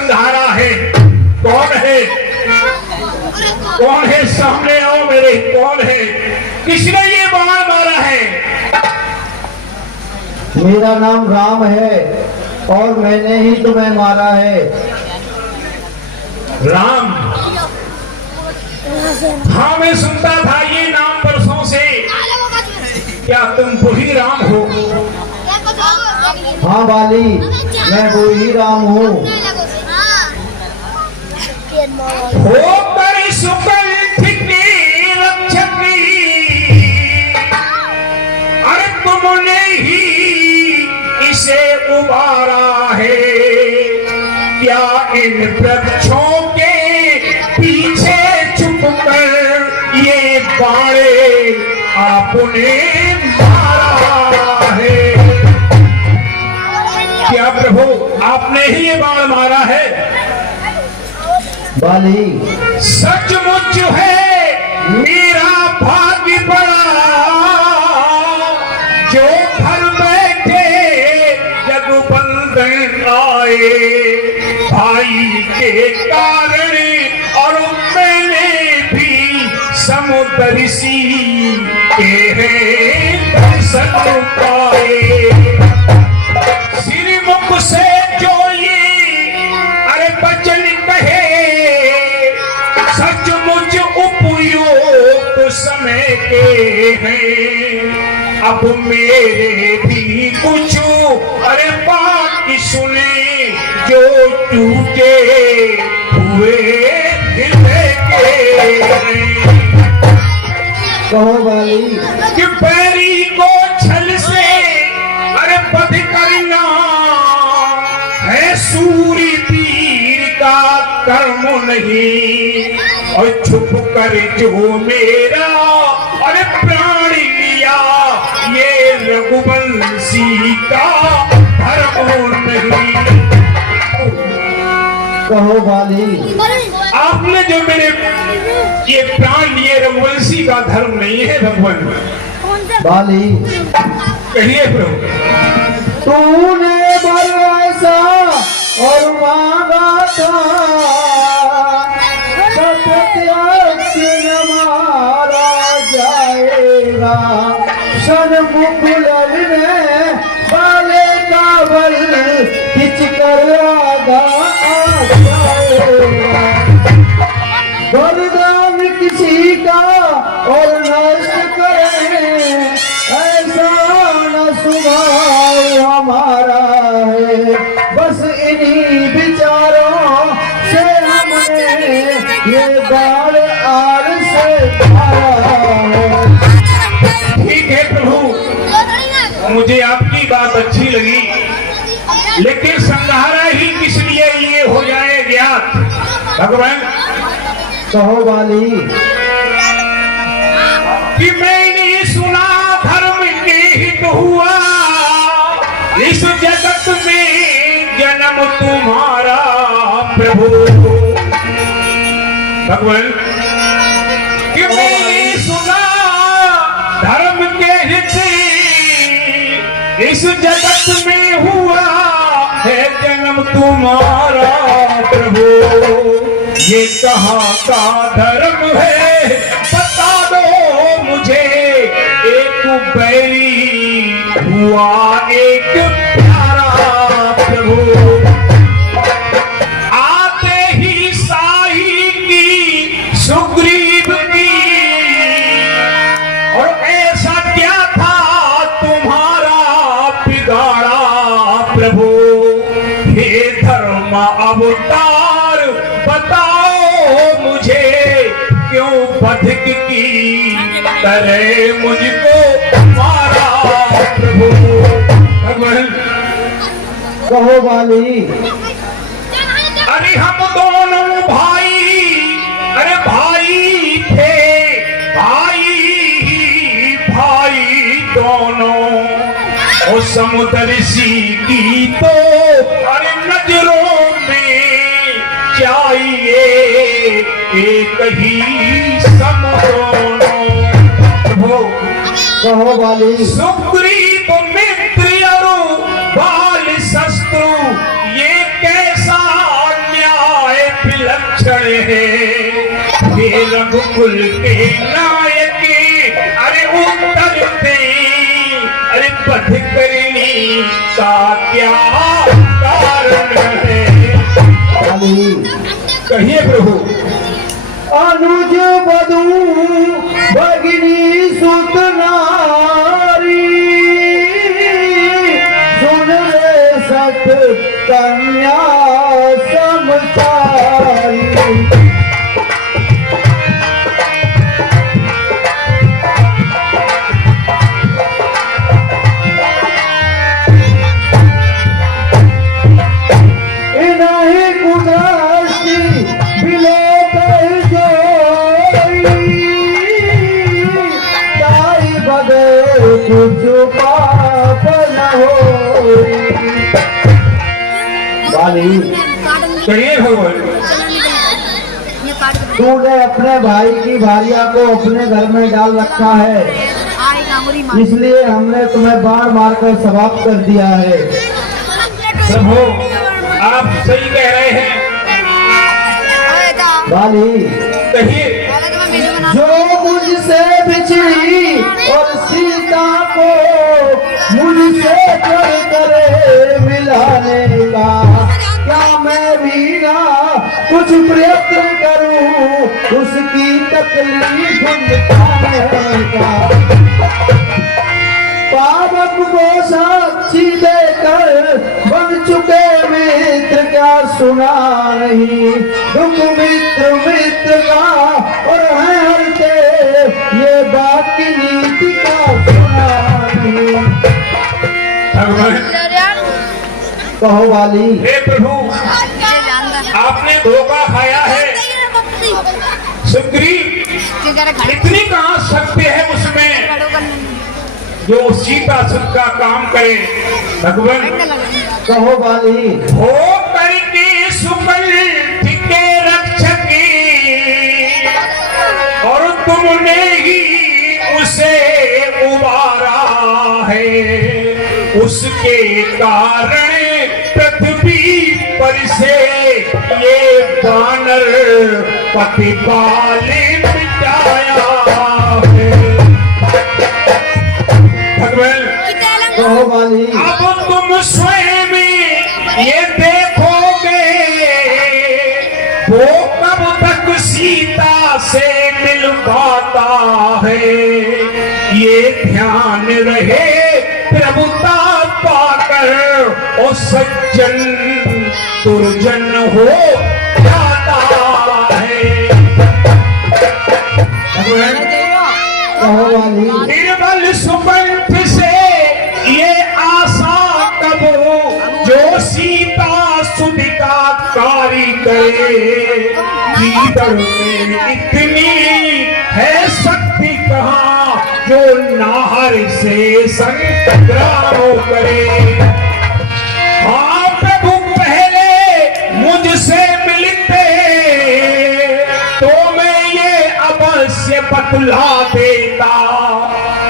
संघारा है? कौन है? कौन है? सामने आओ मेरे, कौन है? किसने ये बाण मारा है? मेरा नाम राम है और मैंने ही तुम्हें मारा है। राम? हाँ, मैं सुनता था ये नाम वर्षों से। क्या तुम वही राम हो? हाँ बाली, मैं वो ही राम हूँ। होकर सुकल थिकी रक्षकी, अरे तुमने ही इसे उबारा है। क्या इन वृक्षों के पीछे छुपकर ये बाणे आपने मारा है? क्या प्रभु आपने ही ये बाण मारा है? बाली, सचमुच है मेरा भाग्य बड़ा, जो घर बैठे जगबंधन आए भाई के कारण, और मैंने भी समुद्र सी के दर्शन पाए। श्रीमुख से जो ये अरे बचन कहे, सचमुच उपयुक्त समय के हैं। अब मेरे भी कुछ अरे बात सुने, जो टूटे हुए हृदय के हैं। कहो बाली, कि पैरी को छल से अरे बध करना है सूर्य तीर का कर्म नहीं, और छुप कर जो मेरा अरे प्राण लिया, ये रघुवंशी का धर्म नहीं। कहो बाली, आपने जो मेरे ये प्राण लिए रघुवंशी का धर्म नहीं है भगवान। बाली, कहिए प्रभु। तूने भरोसा और मांगा था, प्रत्यक्ष न मारा जाएगा। सन्मुख लड़ने वाले का बल खिंच कर आगा आ जाएगा। वरदान किसी का और नष्ट करें, ऐसा न स्वभाव हमारा है। बस इन्हीं विचारों से हमने ये बाण आर से मारा है। ठीक है प्रभु, मुझे आपकी बात अच्छी लगी, लेकिन संघारा ही किस लिए ये हो जाए ज्ञात भगवान? कहो बाली, कि मैंने सुना धर्म के हित हुआ इस जगत में जन्म तुम्हारा प्रभु। भगवान, कि मैंने सुना धर्म के हित इस जगत में हुआ है जन्म तुम्हारा प्रभु। ये कहाँ का धर्म है बता दो मुझे, एक बैरी हुआ एक प्यारा प्रभु। आते ही साई की सुग्रीव की, और ऐसा क्या था तुम्हारा बिगाड़ा प्रभु। हे धर्म अवतार बताओ मुझे, क्यों बधक की तरह मुझको मारा प्रभु। भगवान, कहो बाली, अरे हम दोनों भाई अरे भाई थे, भाई दोनों, और समुद्र सी की तो अरे नजरों में चाहिए एक ही सम दोनों। कहो बाली, सुग्रीव मित्र अरु बाल शत्रु, ये कैसा ये रघुकुल के नायक अरे उतरते अरे पथ करनी का क्या कारण है। वाली कहिए प्रभु। अनुज बधू भगिनी सुत नारी सुन रे सत कन्या समचारी। इन्हीं गुनासी बिलोक कुछ पाप न होई। वाली कहिए भगवान। तूने अपने भाई की भारिया को अपने घर में डाल रखा है, इसलिए हमने तुम्हें बाण मारकर समाप्त कर दिया है। प्रभु आप सही कह रहे हैं। वाली कहिए। जो मुझसे बिछड़ी और सीता को मुझसे जोड़ कर मिलाने का, क्या मैं भी ना कुछ प्रयत्न करूं उसकी तकलीफ मिटाने का। पावक को साक्षी देकर बन चुके मित्र क्या सुना नहीं, दुख मित्र मित्र का और है हरते ये बात की नीति का सुना नहीं। कहो वाली। हे प्रभु आपने धोखा खाया है। सुग्रीव इतनी कहाँ शक्ति है उसमें जो सीता सुख का काम करे। भगवान कहो वाली। हो करके सुकल के रक्षक और तुमने ही उसे उबारा है, उसके कारण पृथ्वी पर से ये बानर पतिपाल मिटाया है। भगवान कहो वाली। अब तुम स्वयं ये देखोगे वो कब तक सीता से मिल पाता है। ये ध्यान रहे प्रभुता पाकर और सज्जन दुर्जन हो जाता है। कहो वाली। निर्बल सुकंठ से ये आशा कब जो सीता सुदिका कारी करे। भीतर में इतनी है शक्ति कहाँ जो नाहर से संग्राम करे। हाँ प्रभु पहले मुझसे मिलते तो मैं ये अवश्य बतला देता।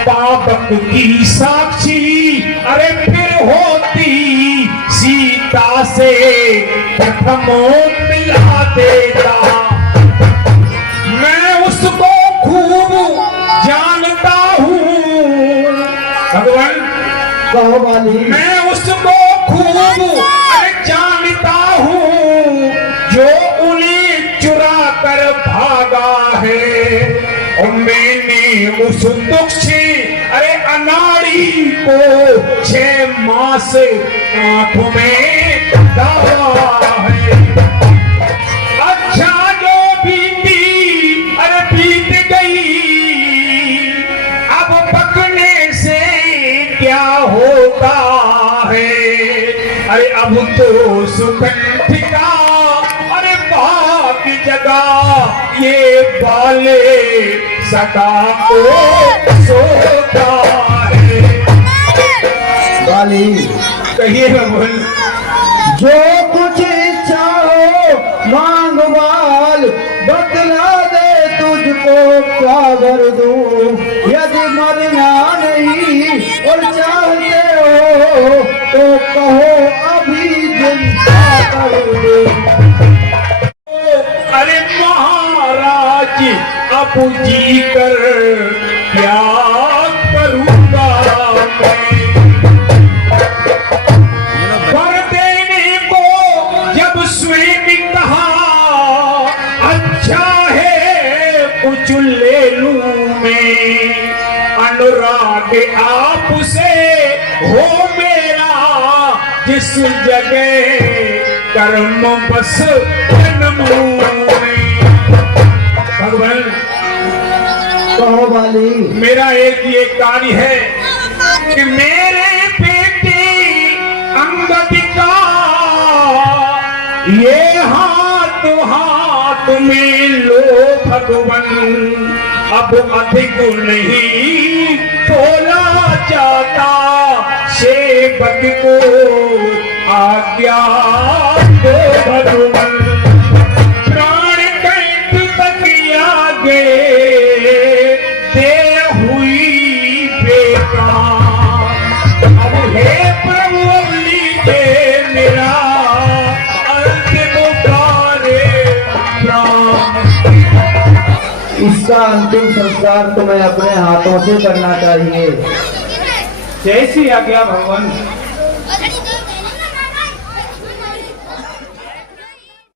पावक की साक्षी अरे फिर होती सीता से प्रथम मिला देता। मैं उसको खूब जानता हूँ। भगवान कहो वाली। मैं उसको खूब अरे जानता हूँ जो उन्हें चुरा कर भागा है। और मैंने उस दुखी अरे अनाड़ी को 6 मास आंखों में डाला है। अच्छा जो बीती अरे बीत गई, अब पकने से क्या होता है। अरे अब तो सुकंठ का अरे भाग जगा ये बाले सदा को सोता है। वाली। कहिए भगवान। जो कुछ इच्छा हो मांग माल बतला दे तुझको क्या कर दूं। यदि मरना नहीं और चाहते हो तो कहो अभी जिंदा कर दूं। अरे महाराज जिस जगह कर्म बस जन्मों में। भगवान कहो वाली। मेरा एक ये कार्य है कि मेरे बेटे अंगद का ये हाथ हाथ में लो भगवान, अब अधिक नहीं बोला जाता, सेवक को आज्ञा दो भगवान। प्राण कंठ तक आगे दे हुई बेकार, अब हे प्रभु अब लीजिए मेरा अंतिम कार्य प्राण। इसका अंतिम संस्कार तुम्हें अपने हाथों से करना चाहिए। जैसी आज्ञा भगवान।